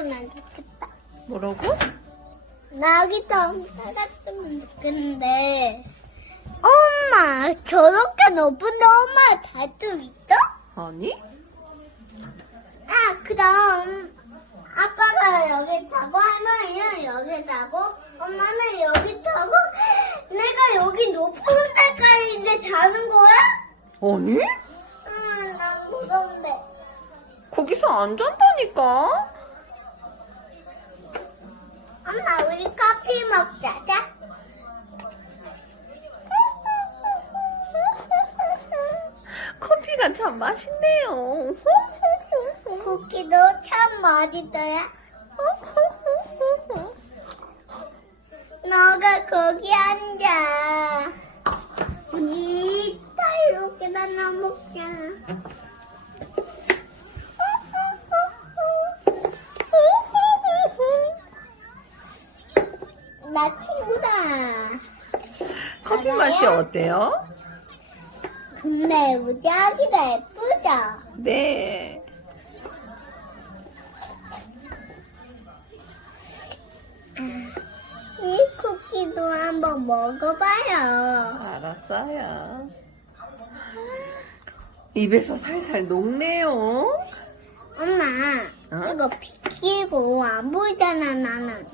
따갔으면 좋겠다. 뭐라고? 나기도 따갔으면 좋겠는데. 엄마, 저렇게 높은데 엄마 달수 있어? 아니? 아, 그럼 아빠가 여기 타고 할머니는 여기 타고 엄마는 여기 타고 내가 여기 높은 데까지 이제 자는 거야? 아니? 응, 난 무서운데. 거기서 안 잔다니까? 엄마, 우리 커피 먹자. 자. 커피가 참 맛있네요. 쿠키도 참 맛있어요. 너가 거기 앉아. 나 친구다. 커피 맛이 어때요? 근데 우리 아기가 예쁘죠? 네. 이 쿠키도 한번 먹어봐요. 알았어요. 입에서 살살 녹네요. 엄마, 어? 이거 비키고 안 보이잖아, 나는.